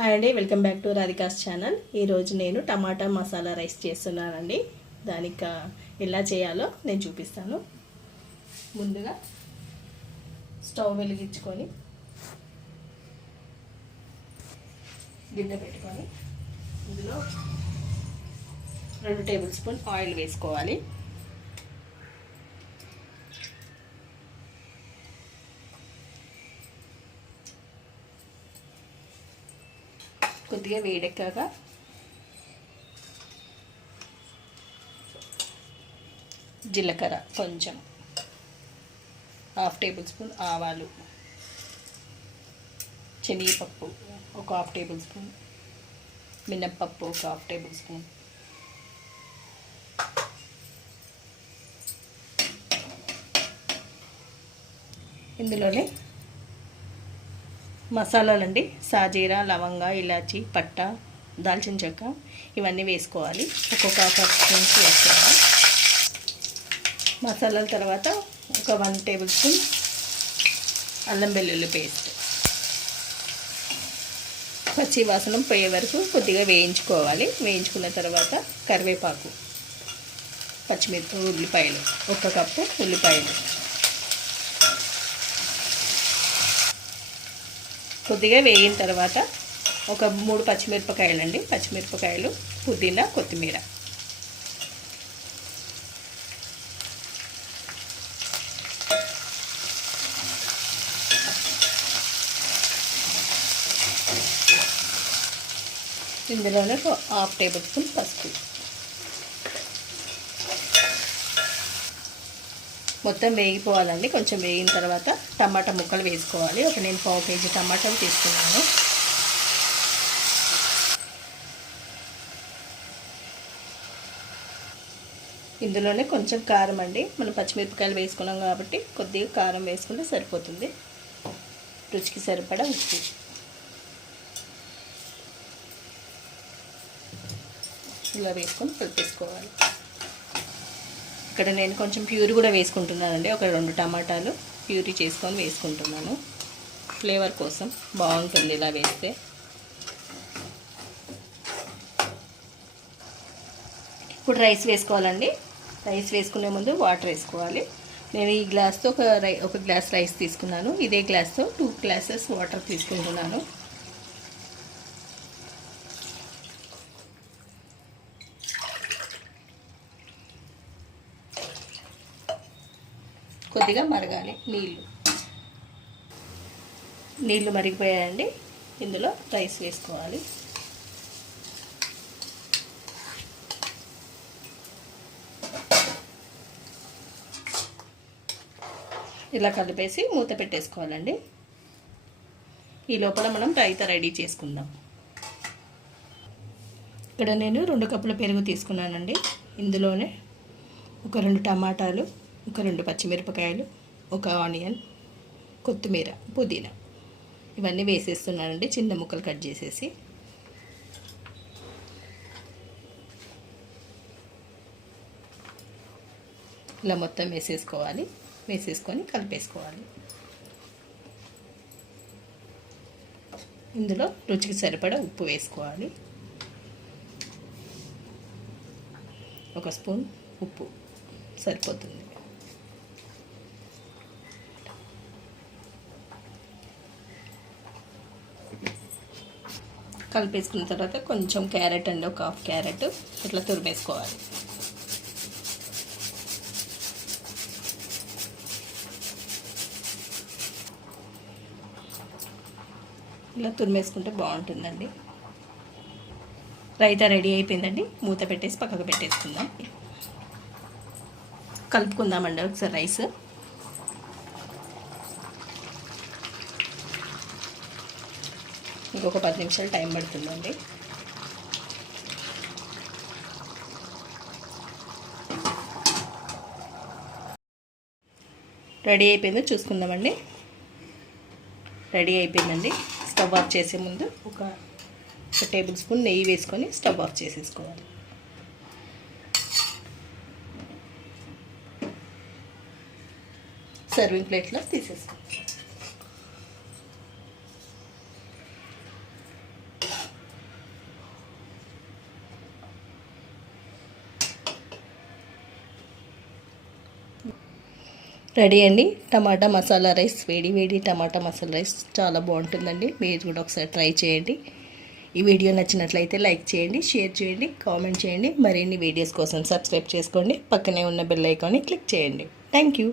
Hi అండి, welcome back to Radhika's channel. ఈరోజు నేను టమాటా మసాలా రైస్ చేస్తున్నానండి. దానికి ఎలా చేయాలో నేను చూపిస్తాను. ముందుగా స్టవ్ వెలిగించుకొని గిన్నె పెట్టుకొని ఇందులో 2 టేబుల్ స్పూన్ ఆయిల్ వేసుకోవాలి. కొద్దిగా వేడెక్కాక జీలకర్ర కొంచెం, 1/2 టేబుల్ స్పూన్ ఆవాలు, శనగపప్పు 1/2 టేబుల్ స్పూన్, మినప్పప్పు 1/2 టేబుల్ స్పూన్, ఇందులోనే మసాలాలండి, సాజీరా, లవంగ, ఇలాచి, పట్ట, దాల్చిన చెక్క ఇవన్నీ వేసుకోవాలి. ఒక్కొక్క 1 స్పూన్ వేసుకోవాలి. మసాలాల తర్వాత ఒక 1 టేబుల్ స్పూన్ అల్లం వెల్లుల్లి పేస్ట్ పచ్చి వాసన పోయే వరకు కొద్దిగా వేయించుకోవాలి. వేయించుకున్న తర్వాత కరివేపాకు, పచ్చిమిర్చి, ఉల్లిపాయలు 1 కప్పు ఉల్లిపాయలు, కొద్దిగా వేగిన తర్వాత ఒక 3 పచ్చిమిరపకాయలు అండి, పచ్చిమిరపకాయలు, పుదీనా, కొత్తిమీర, ఇందులోనే 1/2 టేబుల్ స్పూన్ పసుపు. మొత్తం వేగిపోవాలండి. కొంచెం వేగిన తర్వాత టమాటా ముక్కలు వేసుకోవాలి. నేను 1/4 కేజీ టమాటాలు తీసుకున్నాను. ఇందులోనే కొంచెం కారం అండి, మనం పచ్చిమిరపకాయలు వేసుకున్నాం కాబట్టి కొద్దిగా కారం వేసుకుంటే సరిపోతుంది. రుచికి సరిపడా ఉప్పు, ఇలా వేసుకొని కలిపేసుకోవాలి. ఇక్కడ నేను కొంచెం ప్యూరీ కూడా వేసుకుంటున్నానండి. ఒక 2 టమాటాలు ప్యూరీ చేసుకొని వేసుకుంటున్నాను. ఫ్లేవర్ కోసం బాగుంటుంది ఇలా వేస్తే. ఇప్పుడు రైస్ వేసుకోవాలండి. రైస్ వేసుకునే ముందు వాటర్ వేసుకోవాలి. నేను ఈ గ్లాస్తో ఒక గ్లాస్ రైస్ తీసుకున్నాను. ఇదే గ్లాస్తో 2 గ్లాసెస్ వాటర్ తీసుకుంటున్నాను. కొద్దిగా మరగాలి నీళ్ళు మరిగిపోయాయండి. ఇందులో రైస్ వేసుకోవాలి. ఇలా కలిపేసి మూత పెట్టేసుకోవాలండి. ఈ లోపల మనం రైతా రెడీ చేసుకుందాం. ఇక్కడ నేను 2 కప్పుల పెరుగు తీసుకున్నానండి. ఇందులోనే ఒక 2 టమాటాలు, ఒక 2 పచ్చిమిరపకాయలు, ఒక ఆనియన్, కొత్తిమీర, పుదీనా ఇవన్నీ వేసేస్తున్నానండి, చిన్న ముక్కలు కట్ చేసేసి. ఇలా మొత్తం వేసేసుకోవాలి. వేసేసుకొని కలిపేసుకోవాలి. ఇందులో రుచికి సరిపడా ఉప్పు వేసుకోవాలి. 1 స్పూన్ ఉప్పు సరిపోతుంది. కలిపేసుకున్న తర్వాత కొంచెం క్యారెట్ అండి, ఒక 1/2 క్యారెట్ ఇట్లా తురిమేసుకోవాలి. ఇలా తురిమేసుకుంటే బాగుంటుందండి. రైతా రెడీ అయిపోయిందండి. మూత పెట్టేసి పక్కకు పెట్టేసుకుందాం. కలుపుకుందామండి ఒకసారి రైస్. ఇంకొక 10 నిమిషాలు టైం పడుతుందండి. రెడీ అయిపోయిందో చూసుకుందామండి. రెడీ అయిపోయిందండి. స్టవ్ ఆఫ్ చేసే ముందు ఒక టేబుల్ స్పూన్ నెయ్యి వేసుకొని స్టవ్ ఆఫ్ చేసేసుకోవాలి. సర్వింగ్ ప్లేట్లో తీసేసుకోవాలి. రెడీ అండి టమాటా మసాలా రైస్. వేడి వేడి టమాటా మసాలా రైస్ చాలా బాగుంటుందండి. మీరు కూడా ఒకసారి ట్రై చేయండి. ఈ వీడియో నచ్చినట్లయితే లైక్ చేయండి, షేర్ చేయండి, కామెంట్ చేయండి. మరిన్ని వీడియోస్ కోసం సబ్స్క్రైబ్ చేసుకోండి. పక్కనే ఉన్న బెల్ ఐకాన్ని క్లిక్ చేయండి. Thank you.